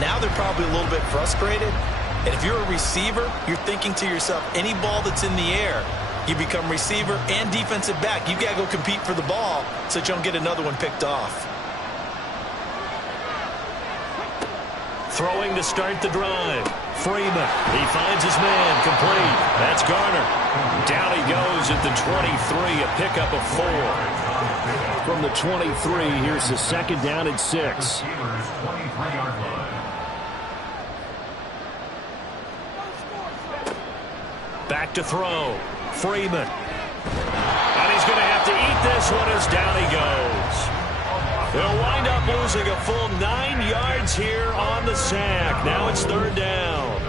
Now they're probably a little bit frustrated. And if you're a receiver, you're thinking to yourself, any ball that's in the air, you become receiver and defensive back. You got to go compete for the ball so that you don't get another one picked off. Throwing to start the drive. Freeman. He finds his man. Complete. That's Garner. Down he goes at the 23. A pickup of 4. From the 23, here's the 2nd down and 6. Back to throw. Freeman. And he's going to have to eat this one as down he goes. They'll wind up losing a full 9 yards here on the sack. Now it's 3rd down.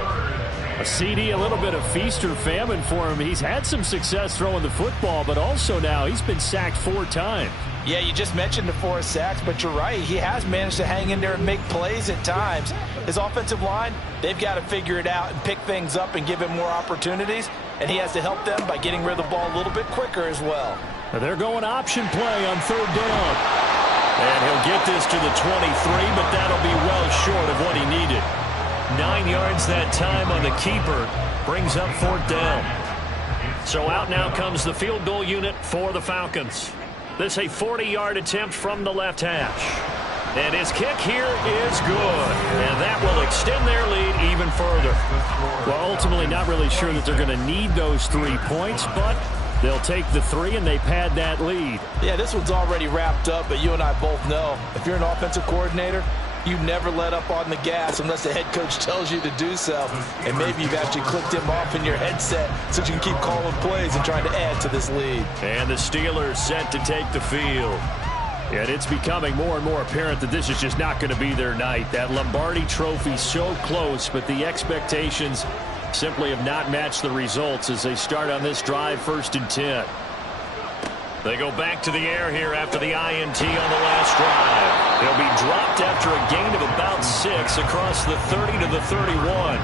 A CD, a little bit of feast or famine for him. He's had some success throwing the football, but also now he's been sacked 4 times. Yeah, you just mentioned the 4 sacks, but you're right. He has managed to hang in there and make plays at times. His offensive line, they've got to figure it out and pick things up and give him more opportunities, and he has to help them by getting rid of the ball a little bit quicker as well. They're going option play on 3rd down. And he'll get this to the 23, but that'll be well short of what he needed. 9 yards that time on the keeper. Brings up 4th down. So out now comes the field goal unit for the Falcons. This a 40-yard attempt from the left hash. And his kick here is good. And that will extend their lead even further. Well, ultimately not really sure that they're going to need those 3 points, but they'll take the 3 and they pad that lead. Yeah, this one's already wrapped up, but you and I both know if you're an offensive coordinator, you never let up on the gas unless the head coach tells you to do so. And maybe you've actually clicked him off in your headset so you can keep calling plays and trying to add to this lead. And the Steelers set to take the field. And it's becoming more and more apparent that this is just not going to be their night. That Lombardi trophy so close, but the expectations simply have not matched the results as they start on this drive 1st and 10. They go back to the air here after the INT on the last drive. They'll be dropped after a gain of about 6 across the 30 to the 31.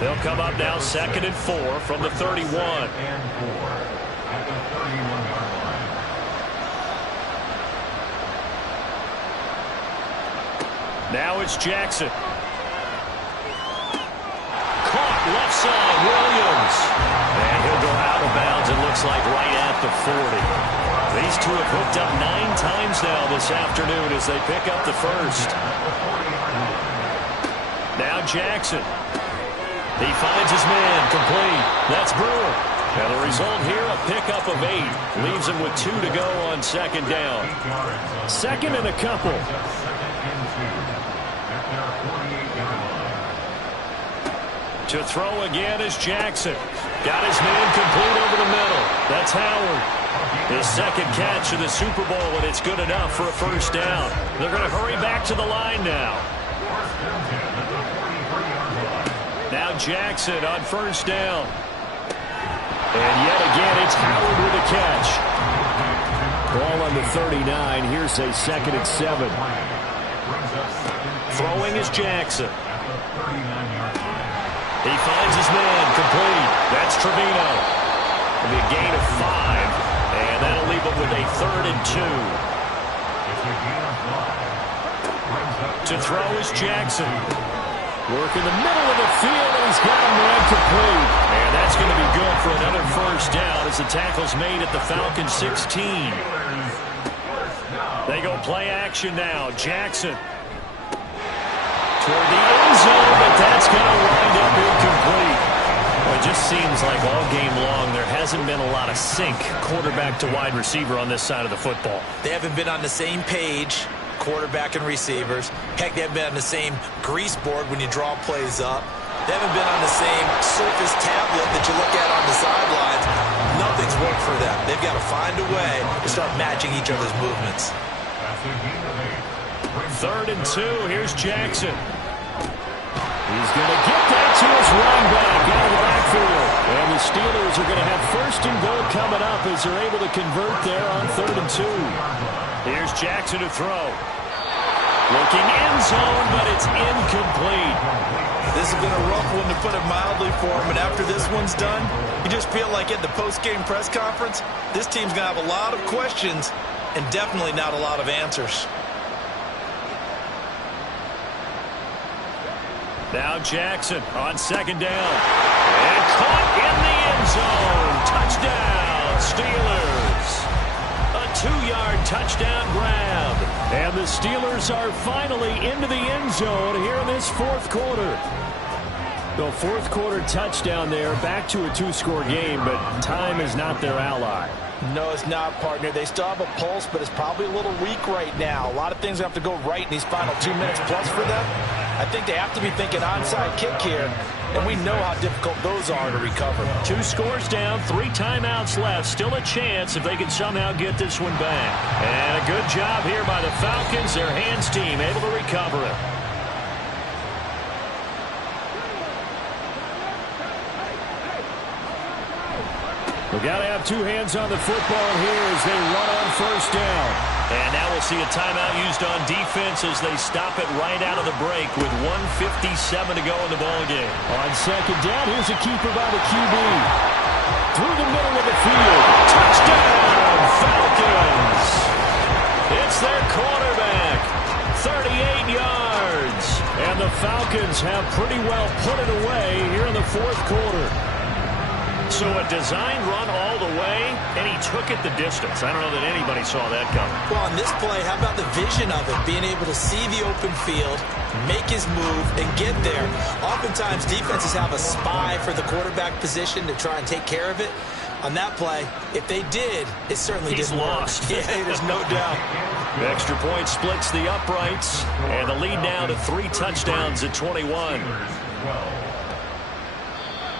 They'll come up now 2nd and 4 from the 31. Now it's Jackson. Caught left side, Williams. And he'll go out of bounds, it looks like right at the 40. These two have hooked up 9 times now this afternoon as they pick up the first. Now Jackson. He finds his man, complete. That's Brewer. And the result here, a pickup of 8. Leaves him with 2 to go on 2nd down. 2nd and a couple. To throw again is Jackson. Got his man complete over the middle. That's Howard. His 2nd catch of the Super Bowl, and it's good enough for a 1st down. They're going to hurry back to the line now. Now Jackson on 1st down. And yet again, it's Howard with a catch. Ball on the 39. Here's a 2nd and 7. Throwing is Jackson. He finds his man, complete. That's Trevino. It'll be a gain of 5, and that'll leave him with a 3rd and 2. To throw is Jackson. Work in the middle of the field, and he's got a man complete. And that's going to be good for another 1st down as the tackle's made at the Falcons 16. They go play action now. Jackson. Toward the end zone, but that's going to wind up incomplete. Well, it just seems like all game long there hasn't been a lot of sync quarterback to wide receiver on this side of the football. They haven't been on the same page, quarterback and receivers. Heck, they haven't been on the same grease board when you draw plays up. They haven't been on the same Surface tablet that you look at on the sidelines. Nothing's worked for them. They've got to find a way to start matching each other's movements. 3rd and 2. Here's Jackson. He's going to get that to his running back out of the backfield. And the Steelers are going to have 1st and goal coming up as they're able to convert there on 3rd and 2. Here's Jackson to throw. Looking end zone, but it's incomplete. This has been a rough one, to put it mildly, for him. And after this one's done, you just feel like at the post-game press conference, this team's going to have a lot of questions and definitely not a lot of answers. Now Jackson on 2nd down. And caught in the end zone. Touchdown, Steelers. A 2-yard touchdown grab. And the Steelers are finally into the end zone here in this 4th quarter. The 4th quarter touchdown there, back to a 2-score game, but time is not their ally. No, it's not, partner. They still have a pulse, but it's probably a little weak right now. A lot of things have to go right in these final 2 minutes plus for them. I think they have to be thinking onside kick here, and we know how difficult those are to recover. 2 scores down, 3 timeouts left. Still a chance if they can somehow get this one back. And a good job here by the Falcons. Their hands team able to recover it. We got to have two hands on the football here as they run on first down. And now we'll see a timeout used on defense as they stop it right out of the break with 1:57 to go in the ballgame. On second down, here's a keeper by the QB. Through the middle of the field. Touchdown, Falcons! It's their quarterback. 38 yards. And the Falcons have pretty well put it away here in the fourth quarter. So a design run all the way, and he took it the distance. I don't know that anybody saw that coming. Well, on this play, how about the vision of it? Being able to see the open field, make his move, and get there. Oftentimes, defenses have a spy for the quarterback position to try and take care of it. On that play, if they did, it certainly didn't work. He's lost. Yeah, there's no doubt. The extra point splits the uprights, and the lead now to 3 touchdowns at 21.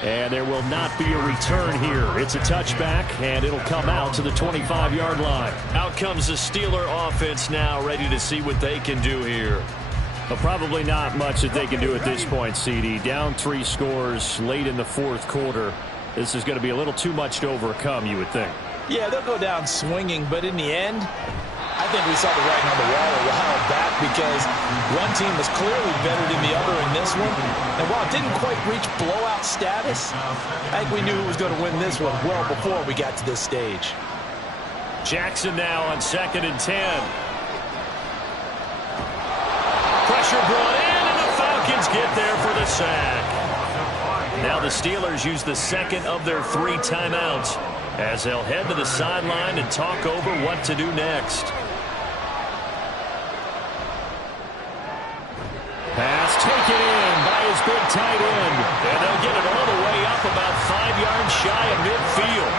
And there will not be a return here. It's a touchback, and it'll come out to the 25-yard line. Out comes the Steeler offense now, ready to see what they can do here. Well, probably not much that they can do at this point, CD. Down 3 scores late in the fourth quarter. This is going to be a little too much to overcome, you would think. Yeah, they'll go down swinging, but in the end, I think we saw the writing on the wall a while back because one team was clearly better than the other in this one. And while it didn't quite reach blowout status, I think we knew who was going to win this one well before we got to this stage. Jackson now on 2nd and 10. Pressure brought in, and the Falcons get there for the sack. Now the Steelers use the second of their 3 timeouts as they'll head to the sideline and talk over what to do next. Pass taken in by his big tight end. And they'll get it all the way up about 5 yards shy of midfield.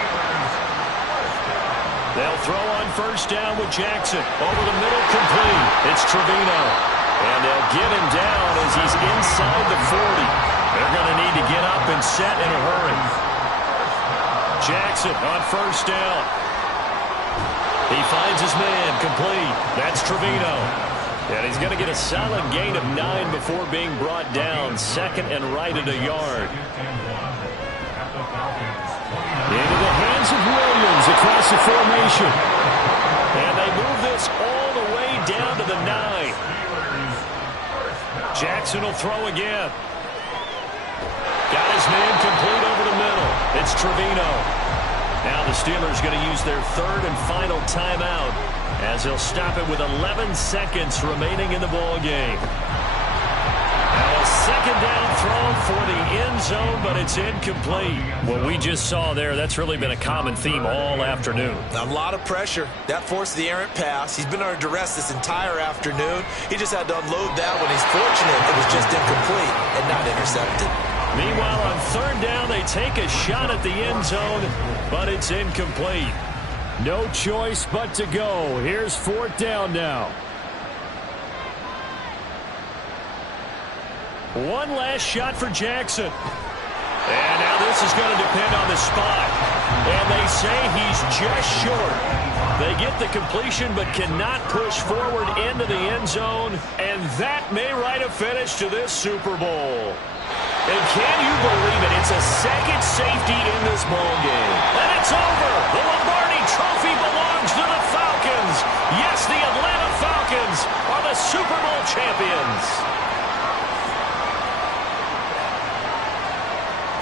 They'll throw on first down with Jackson. Over the middle, complete. It's Trevino. And they'll get him down as he's inside the 40. They're going to need to get up and set in a hurry. Jackson on first down. He finds his man, complete. That's Trevino. And he's going to get a solid gain of 9 before being brought down. 2nd and right at a yard. Into the hands of Williams across the formation. And they move this all the way down to the 9. Jackson will throw again. Got his man complete over the middle. It's Trevino. Now the Steelers going to use their 3rd and final timeout as they'll stop it with 11 seconds remaining in the ball game. Now a 2nd down throw for the end zone, but it's incomplete. What we just saw there, that's really been a common theme all afternoon. A lot of pressure. That forced the errant pass. He's been under duress this entire afternoon. He just had to unload that when he's fortunate it was just incomplete and not intercepted. Meanwhile, on 3rd down, they take a shot at the end zone, but it's incomplete. No choice but to go. Here's 4th down now. One last shot for Jackson. And now this is going to depend on the spot. And they say he's just short. They get the completion but cannot push forward into the end zone. And that may write a finish to this Super Bowl. And can you believe it? It's a 2nd safety in this ball game. And it's over. The Lombardi Trophy belongs to the Falcons. Yes, the Atlanta Falcons are the Super Bowl champions.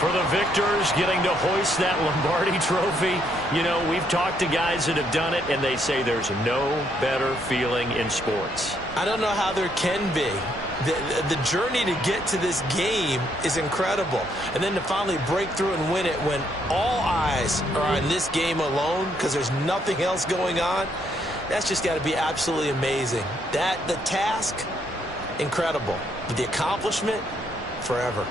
For the victors, getting to hoist that Lombardi Trophy, you know, we've talked to guys that have done it, and they say there's no better feeling in sports. I don't know how there can be. The journey to get to this game is incredible. And then to finally break through and win it when all eyes are on this game alone because there's nothing else going on, that's just got to be absolutely amazing. The task, incredible. But the accomplishment, forever.